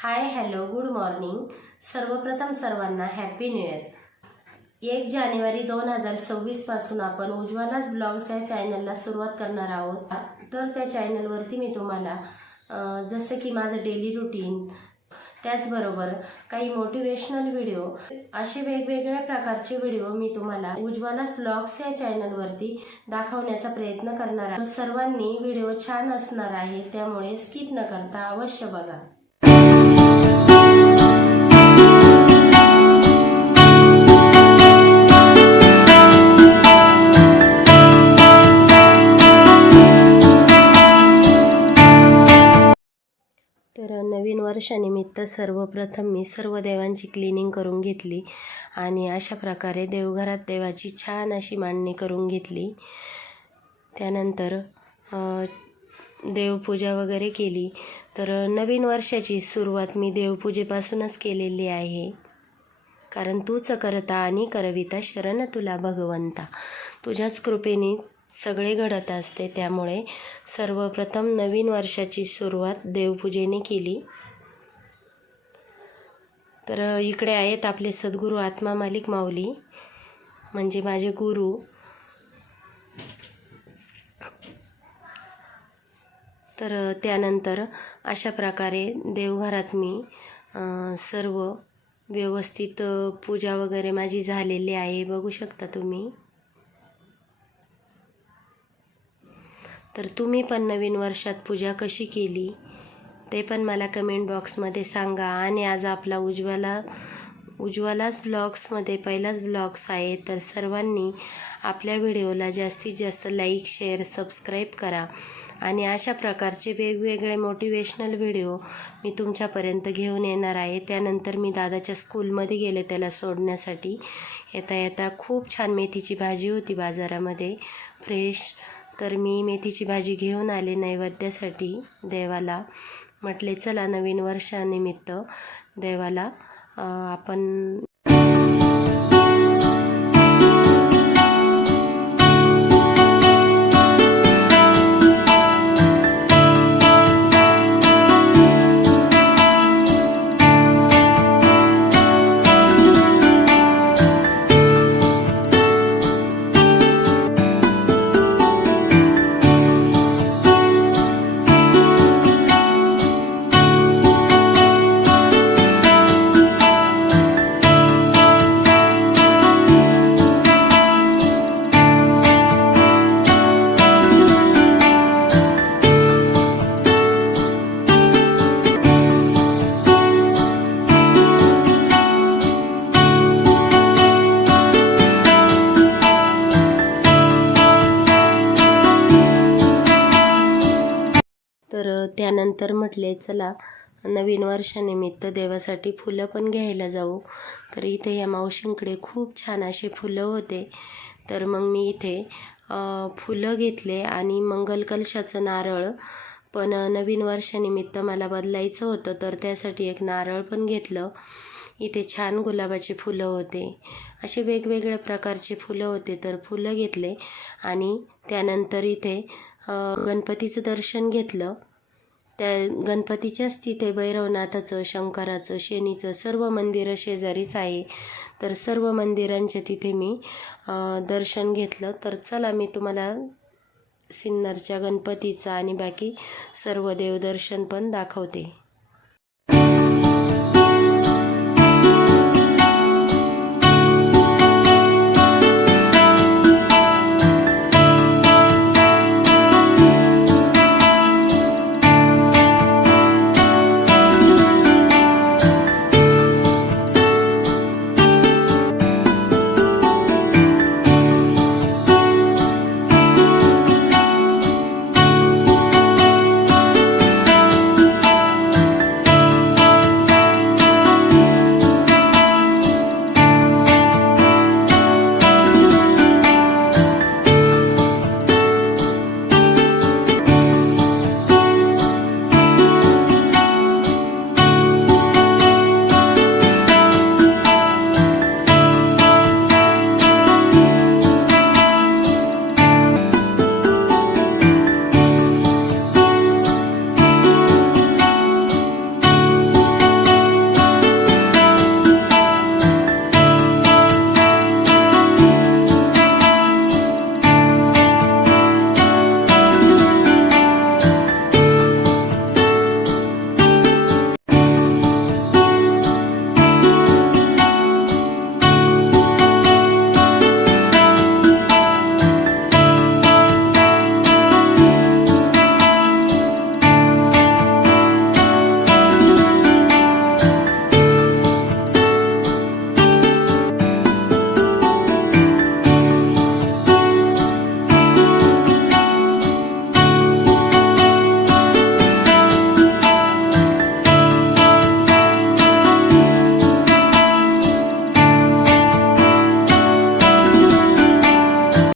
Hi hello good morning. सर्वप्रथम सर्वांना happy new year. 1 जानेवारी 2026 पासून आपण उज्ज्वलाच ब्लॉग्स या चॅनलला सुरुवात करणार आहोत। तर त्या चॅनलवरती मी तुम्हाला जसं की माझं डेली रुटीन, त्याचबरोबर काही मोटिवेशनल व्हिडिओ, असे वेगवेगळ्या प्रकारचे व्हिडिओ मी तुम्हाला उज्ज्वलाच ब्लॉग्स या चॅनलवरती दाखवण्याचा प्रयत्न करणार आहे। सर्वांनी व्हिडिओ छान असणार आहे, त्यामुळे स्किप न करता अवश्य बघा। तर नवीन वर्षानिमित्त सर्वप्रथम मी सर्व देवांची क्लिनिंग करून घेतली आणि अशा प्रकारे देवघरात देवाची छान अशी मांडणी करून घेतली। त्यानंतर देवपूजा वगैरे केली। तर नवीन वर्षाची सुरुवात मी देवपूजेपासूनच केलेली आहे, कारण तूच करता आणि करविता शरण तुला भगवंता, तुझ्याच कृपेने सगळे घडत असते। त्यामुळे सर्वप्रथम नवीन वर्षाची सुरुवात देवपूजेने केली। तर इकडे आहेत आपले सद्गुरू आत्मा मालिक माऊली, म्हणजे माझे गुरु। तर त्यानंतर अशा प्रकारे देवघरात मी सर्व व्यवस्थित पूजा वगैरे माझी झालेली आहे, बघू शकता तुम्ही। तर तुम्ही पण नवीन वर्षात पूजा कशी केली ते पण मला कमेंट बॉक्समध्ये सांगा। आणि आज आपला उज्ज्वलाच ब्लॉग्समध्ये पहिलाच ब्लॉग्स आहे, तर सर्वांनी आपल्या व्हिडिओला जास्तीत जास्त लाईक, शेअर, सबस्क्राईब करा। आणि अशा प्रकारचे वेगवेगळे मोटिवेशनल व्हिडिओ मी तुमच्यापर्यंत घेऊन येणार आहे। त्यानंतर मी दादाच्या स्कूलमध्ये गेले त्याला सोडण्यासाठी। येता येता खूप छान मेथीची भाजी होती बाजारामध्ये फ्रेश, तर मी मेथीची भाजी घेऊन आले नैवेद्यासाठी देवाला। म्हटले चला नवीन वर्षानिमित्त देवाला आपण त्यानंतर म्हटले चला नवीन वर्षानिमित्त देवासाठी फुलं पण घ्यायला जाऊ। तर इथे या मावशींकडे खूप छान असे फुलं होते, तर मग मी इथे फुलं घेतले आणि मंगल कलशाचं नारळ पण नवीन वर्षानिमित्त मला बदलायचं होतं, तर त्यासाठी एक नारळ पण घेतलं। इथे छान गुलाबाचे फुलं होते, असे वेगवेगळ्या प्रकारचे फुलं होते, तर फुलं घेतले। आणि त्यानंतर इथे गणपतीचं दर्शन घेतलं। त्या गणपतीच्याच तिथे भैरवनाथाचं, शंकराचं, शनीचं सर्व मंदिरं शेजारीच आहे, तर सर्व मंदिरांच्या तिथे मी दर्शन घेतलं। तर चला मी तुम्हाला सिन्नरच्या गणपतीचं आणि बाकी सर्व देवदर्शन पण दाखवते।